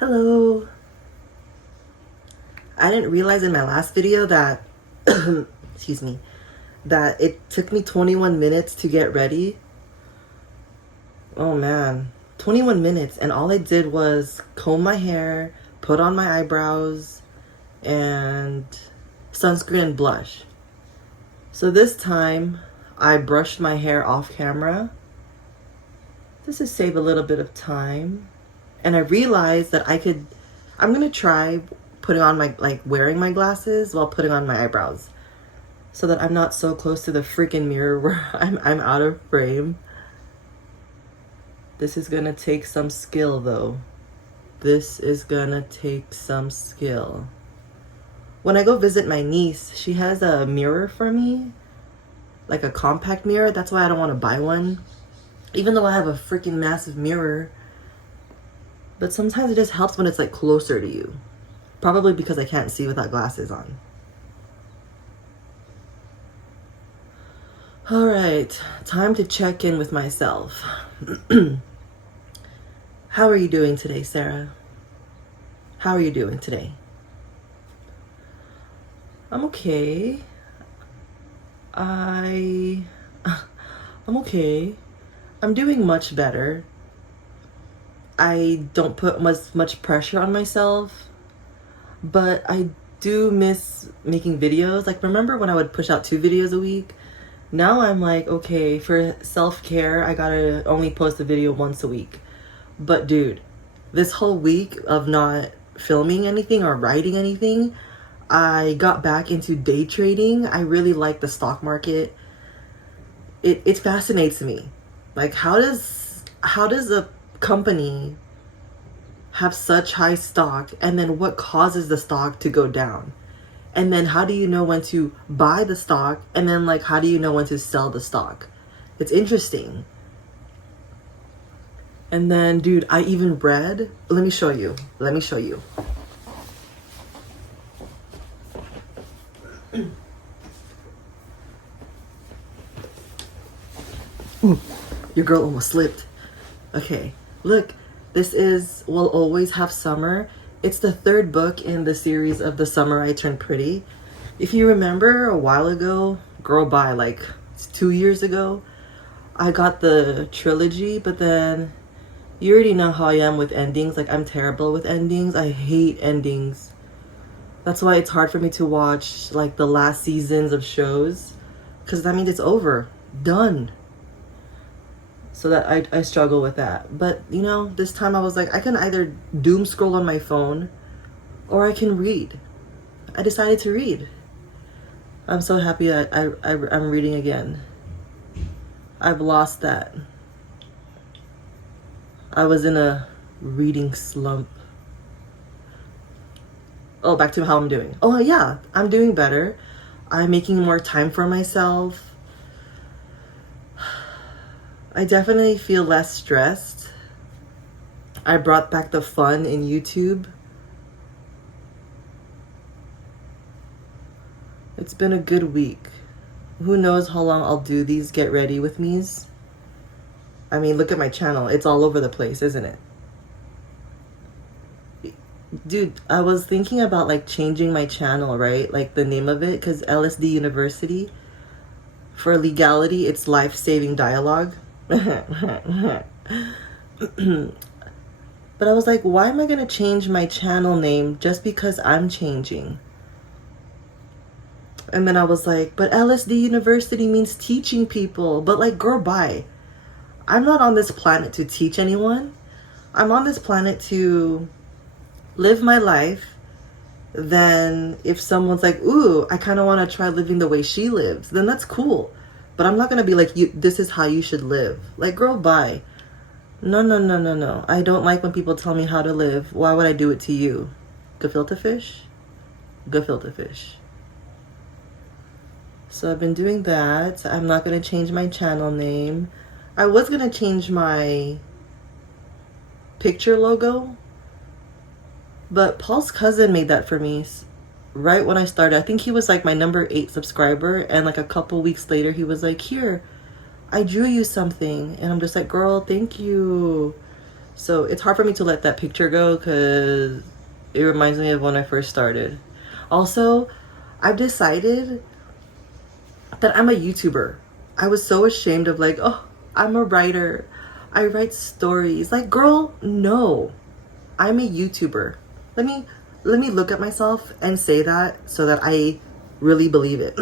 Hello. I didn't realize in my last video that, excuse me, that it took me 21 minutes to get ready. Oh man, 21 minutes. And all I did was comb my hair, put on my eyebrows, and sunscreen and blush. So this time, I brushed my hair off camera. This is save a little bit of time. And I realized that I'm gonna try putting on wearing my glasses while putting on my eyebrows so that I'm not so close to the freaking mirror where I'm out of frame. This is gonna take some skill though. This is gonna take some skill. When I go visit my niece, she has a mirror for me, like a compact mirror. That's why I don't want to buy one, even though I have a freaking massive mirror. But sometimes it just helps when it's like closer to you. Probably because I can't see without glasses on. All right, time to check in with myself. How are you doing today, Sarah? How are you doing today? I'm okay. I'm okay. I'm doing much better. I don't put much pressure on myself, but I do miss making videos. Like, remember when I would push out 2 videos a week? Now I'm like, okay, for self-care, I gotta only post a video once a week. But dude, this whole week of not filming anything or writing anything, I got back into day trading. I really like the stock market. It fascinates me. Like, how does a company have such high stock, and then what causes the stock to go down? And then how do you know when to buy the stock? And then like, how do you know when to sell the stock? It's interesting. And then, dude, I even read, let me show you. Ooh, your girl almost slipped. Okay, look, this is Will Always Have Summer. It's the 3rd book in the series of The Summer I Turned Pretty. If you remember a while ago, girl, by like 2 years ago, I got the trilogy, but then you already know how I am with endings. Like, I'm terrible with endings. I hate endings. That's why it's hard for me to watch like the last seasons of shows, because that means it's over, done. So that I struggle with that. But you know, this time I was like, I can either doom scroll on my phone or I can read. I decided to read. I'm so happy that I'm reading again. I've lost that. I was in a reading slump. Oh, back to how I'm doing. Oh yeah, I'm doing better. I'm making more time for myself. I definitely feel less stressed. I brought back the fun in YouTube. It's been a good week. Who knows how long I'll do these get ready with me's. I mean, look at my channel. It's all over the place, isn't it? Dude, I was thinking about like changing my channel, right? Like the name of it, because LSD University. For legality, it's life-saving dialogue. But I was like, why am I gonna change my channel name just because I'm changing? And then I was like, but LSD University means teaching people. But like, girl, bye. I'm not on this planet to teach anyone. I'm on this planet to live my life. Then if someone's like, ooh, I kind of want to try living the way she lives, then that's cool. But I'm not going to be like, this is how you should live. Like, girl, bye. No. I don't like when people tell me how to live. Why would I do it to you? Gefilte fish? Gefilte fish. So I've been doing that. I'm not going to change my channel name. I was going to change my picture logo, but Paul's cousin made that for me right when I started. I think he was like my number 8 subscriber, and like a couple weeks later he was like, here, I drew you something. And I'm just like, girl, thank you. So it's hard for me to let that picture go because it reminds me of when I first started. Also, I've decided that I'm a YouTuber. I was so ashamed of like, oh, I'm a writer. I write stories. Like, girl, no. I'm a YouTuber. Let me look at myself and say that so that I really believe it.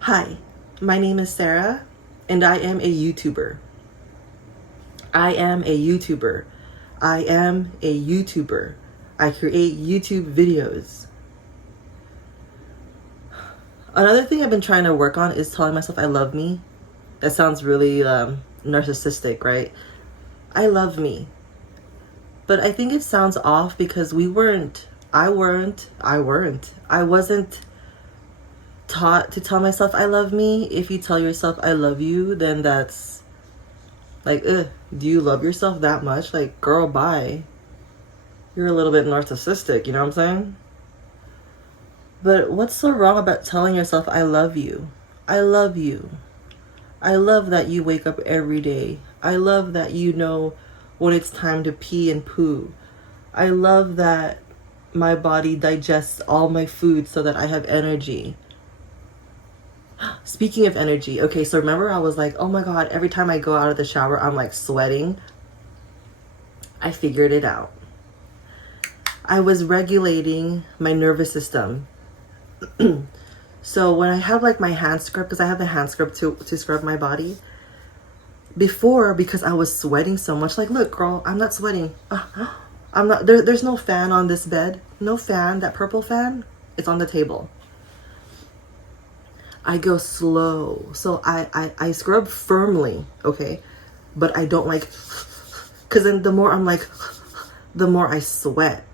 Hi, my name is Sarah and I am a YouTuber. I am a YouTuber. I am a YouTuber. I create YouTube videos. Another thing I've been trying to work on is telling myself I love me. That sounds really narcissistic, right? I love me. But I think it sounds off because I wasn't taught to tell myself I love me. If you tell yourself I love you, then that's like, ugh, do you love yourself that much? Like, girl, bye. You're a little bit narcissistic, you know what I'm saying? But what's so wrong about telling yourself I love you? I love you. I love that you wake up every day. I love that you know when it's time to pee and poo. I love that my body digests all my food so that I have energy. Speaking of energy, okay, so remember I was like, oh my God, every time I go out of the shower, I'm like sweating. I figured it out. I was regulating my nervous system. So when I have like my hand scrub, because I have the hand scrub to scrub my body. Before, because I was sweating so much, like, look, girl, I'm not sweating. I'm not, there's no fan on this bed. No fan, that purple fan, it's on the table. I go slow. So I scrub firmly, okay? But I don't like, because then the more I'm like, the more I sweat.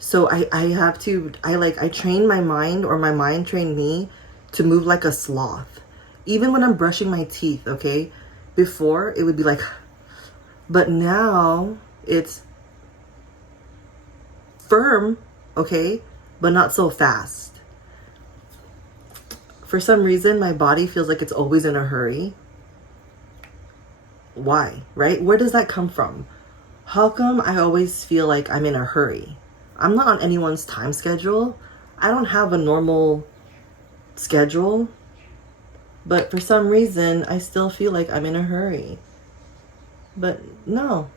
So I train my mind, or my mind trained me to move like a sloth. Even when I'm brushing my teeth, okay? Before, it would be like, but now it's firm, okay? But not so fast. For some reason, my body feels like it's always in a hurry. Why, right? Where does that come from? How come I always feel like I'm in a hurry? I'm not on anyone's time schedule. I don't have a normal schedule. But for some reason, I still feel like I'm in a hurry. But no.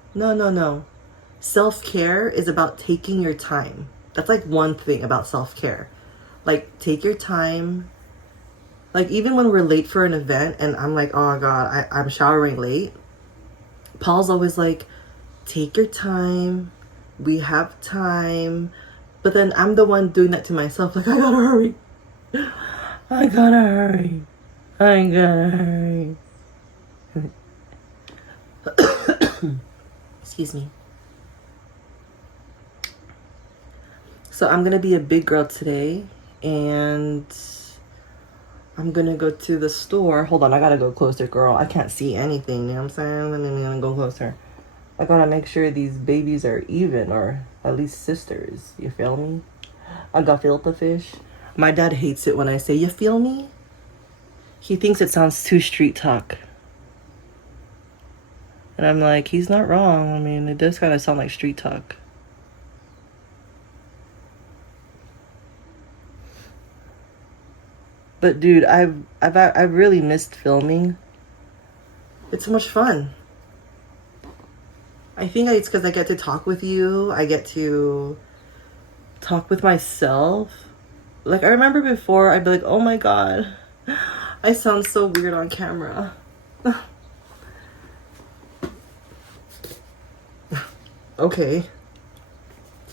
Self-care is about taking your time. That's like one thing about self-care. Like, take your time. Like, even when we're late for an event and I'm like, oh God, I'm showering late. Paul's always like, take your time. We have time. But then I'm the one doing that to myself. Like, I gotta hurry. I gotta hurry. Excuse me. So I'm gonna be a big girl today, and I'm gonna go to the store. Hold on, I gotta go closer, girl. I can't see anything, you know what I'm saying? Let me go closer. I gotta make sure these babies are even, or at least sisters. You feel me? I got filter fish. My dad hates it when I say, you feel me? He thinks it sounds too street talk. And I'm like, he's not wrong. I mean, it does kind of sound like street talk. But dude, I've really missed filming. It's so much fun. I think it's because I get to talk with you. I get to talk with myself. Like, I remember before, I'd be like, oh my God, I sound so weird on camera. Okay.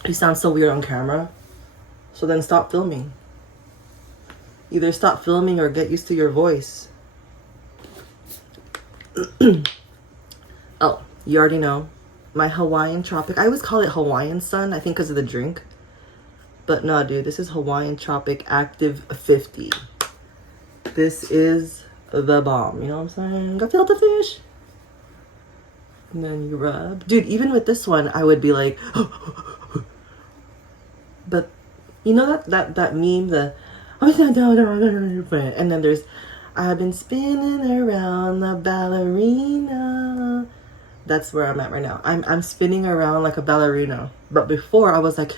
You sound so weird on camera. So then stop filming. Either stop filming or get used to your voice. Oh, you already know. My Hawaiian Tropic. I always call it Hawaiian Sun, I think because of the drink. But no, dude, this is Hawaiian Tropic Active 50. This is the bomb. You know what I'm saying? Got filter fish. And then you rub. Dude, even with this one, I would be like... But, you know that meme? The... And then there's... I've been spinning around the ballerina. That's where I'm at right now. I'm spinning around like a ballerina. But before I was like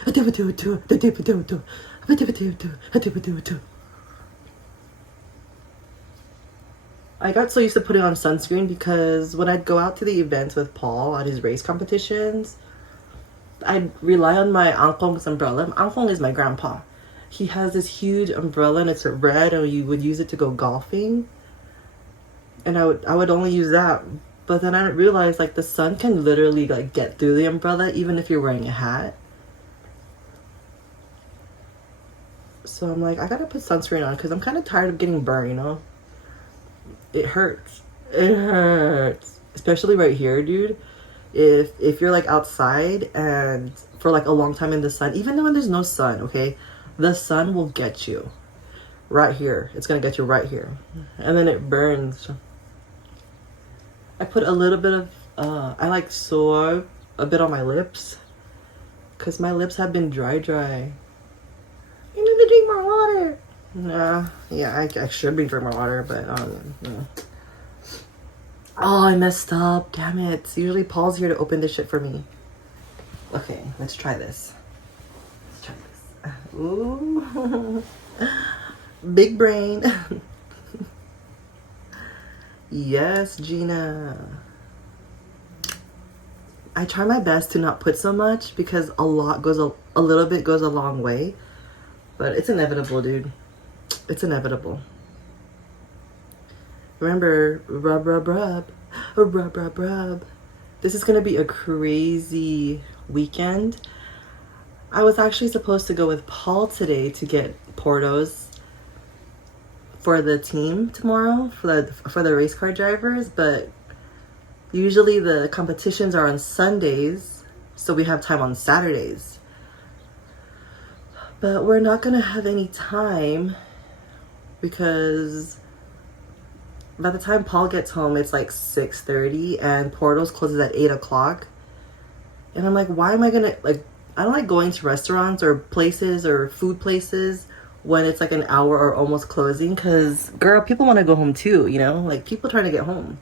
I got so used to putting on sunscreen because when I'd go out to the events with Paul at his race competitions, I'd rely on my uncle's umbrella. Uncle is my grandpa. He has this huge umbrella and it's red, and you would use it to go golfing. And I would only use that. But then I realized like the sun can literally like get through the umbrella even if you're wearing a hat. So I'm like, I gotta put sunscreen on because I'm kind of tired of getting burned, you know? It hurts. It hurts. Especially right here, dude. If you're like outside and for like a long time in the sun, even though when there's no sun, okay, the sun will get you right here. It's gonna get you right here, and then it burns. I put a little bit of I like soy a bit on my lips because my lips have been dry. You need to drink more water. Nah, yeah, I should be drinking more water, but yeah. Oh, I messed up. Damn it. Usually Paul's here to open this shit for me. Okay, let's try this. Ooh. Big brain. Yes, Gina. I try my best to not put so much because a little bit goes a long way. But it's inevitable, dude. It's inevitable. Remember, rub, rub, rub. Rub, rub, rub. This is going to be a crazy weekend. I was actually supposed to go with Paul today to get Portos for the team tomorrow, for the race car drivers, but usually the competitions are on Sundays, so we have time on Saturdays. But we're not going to have any time because by the time Paul gets home, it's like 6:30 and Portos closes at 8 o'clock. And I'm like, why am I going to, like, I don't like going to restaurants or places or food places when it's like an hour or almost closing because, girl, people want to go home too, you know? Like, people trying to get home.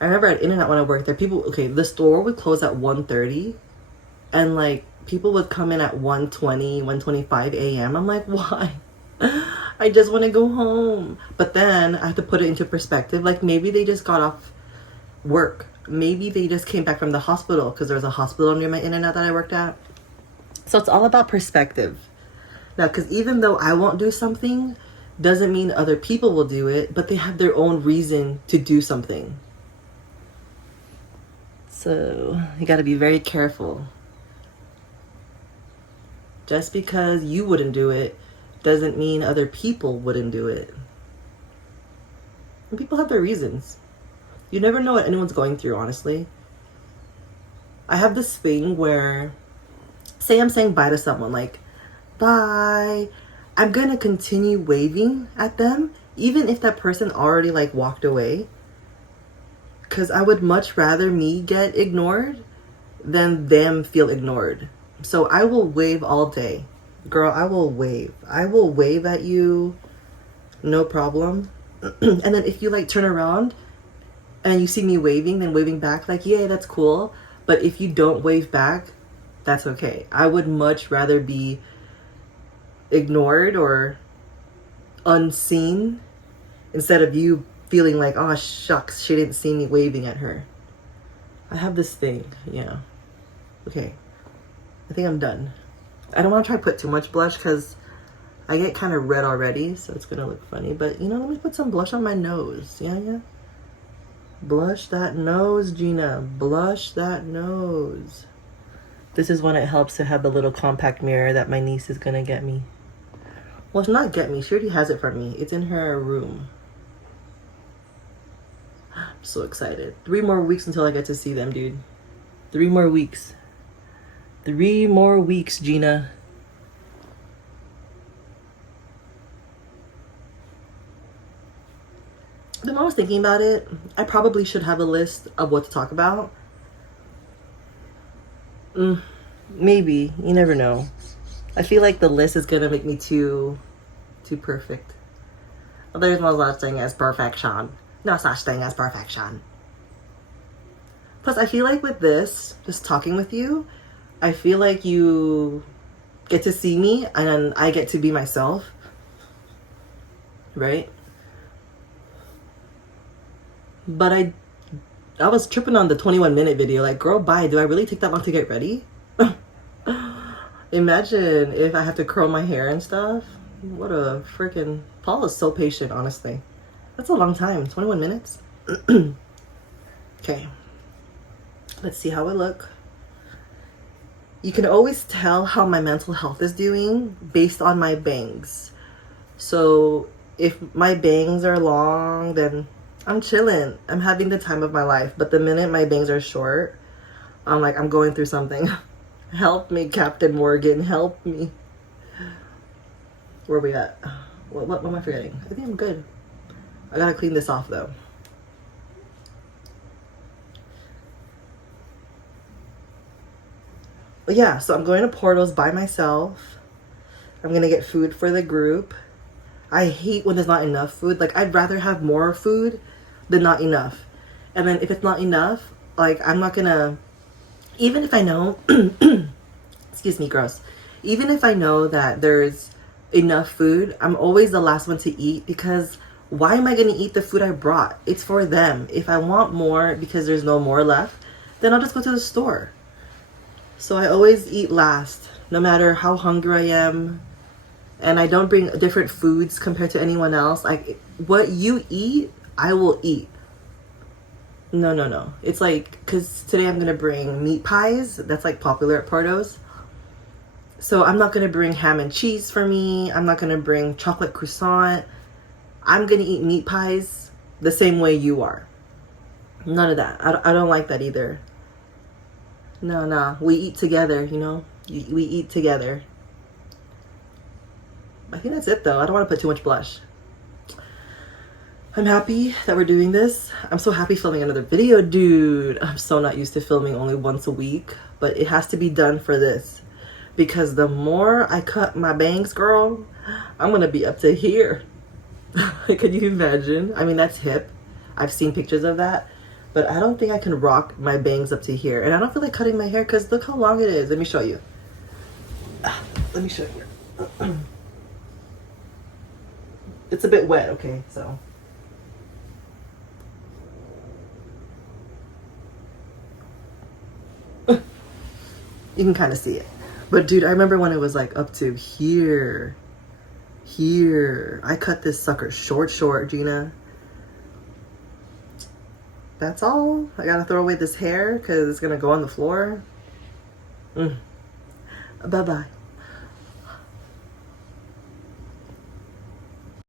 I remember at In-N-Out when I worked there, the store would close at 1:30 and, like, people would come in at 1:20, 1:25 a.m. I'm like, why? I just want to go home. But then I have to put it into perspective. Like, maybe they just got off work. Maybe they just came back from the hospital because there was a hospital near my In-N-Out that I worked at. So it's all about perspective. Now, because even though I won't do something, doesn't mean other people will do it, but they have their own reason to do something. So you got to be very careful. Just because you wouldn't do it doesn't mean other people wouldn't do it. And people have their reasons. You never know what anyone's going through, honestly. I have this thing where, say I'm saying bye to someone, like, bye. I'm going to continue waving at them, even if that person already, like, walked away. Because I would much rather me get ignored than them feel ignored. So I will wave all day. Girl, I will wave. I will wave at you. No problem. And then if you, like, turn around and you see me waving, then waving back, like, yeah, that's cool. But if you don't wave back, that's okay. I would much rather be ignored or unseen instead of you feeling like, oh, shucks, she didn't see me waving at her. I have this thing, yeah. Okay. I think I'm done. I don't want to try to put too much blush because I get kind of red already, so it's going to look funny. But, you know, let me put some blush on my nose. Yeah. Blush that nose, Gina. Blush that nose. This is when it helps to have the little compact mirror that my niece is going to get me. Well, it's not get me. She already has it for me. It's in her room. I'm so excited. 3 more weeks until I get to see them, dude. 3 more weeks. 3 more weeks, Gina. The more I was thinking about it, I probably should have a list of what to talk about. Maybe. You never know. I feel like the list is gonna make me too perfect. Well, there's no such thing as perfection. No such thing as perfection. Plus, I feel like with this, just talking with you, I feel like you get to see me and I get to be myself. Right? But I was tripping on the 21-minute video. Like, girl, bye. Do I really take that long to get ready? Imagine if I have to curl my hair and stuff. What a freaking... Paul is so patient, honestly. That's a long time. 21 minutes? Okay. Let's see how I look. You can always tell how my mental health is doing based on my bangs. So if my bangs are long, then I'm chilling. I'm having the time of my life. But the minute my bangs are short, I'm like, I'm going through something. Help me, Captain Morgan. Help me. Where are we at? What am I forgetting? I think I'm good. I gotta clean this off, though. But yeah, so I'm going to Portals by myself. I'm gonna get food for the group. I hate when there's not enough food. Like, I'd rather have more food than not enough. And then if it's not enough, like, I'm not gonna... Even if I know... Excuse me, gross. Even if I know that there's enough food, I'm always the last one to eat, because why am I gonna eat the food I brought? It's for them. If I want more because there's no more left, then I'll just go to the store. So I always eat last, no matter how hungry I am. And I don't bring different foods compared to anyone else. Like, what you eat, I will eat. No. It's like, because today I'm going to bring meat pies. That's like popular at Portos. So I'm not going to bring ham and cheese for me. I'm not going to bring chocolate croissant. I'm going to eat meat pies the same way you are. None of that. I don't like that either. No. We eat together, you know? We eat together. I think that's it, though. I don't want to put too much blush. I'm happy that we're doing this. I'm so happy filming another video, dude. I'm so not used to filming only once a week, but it has to be done for this. Because the more I cut my bangs, girl, I'm going to be up to here. Can you imagine? I mean, that's hip. I've seen pictures of that. But I don't think I can rock my bangs up to here. And I don't feel like cutting my hair because look how long it is. Let me show you. Let me show you. It's a bit wet, okay? So. You can kind of see it. But dude, I remember when it was like up to here. Here. I cut this sucker short, Gina. That's all. I gotta throw away this hair because it's gonna go on the floor. Bye-bye.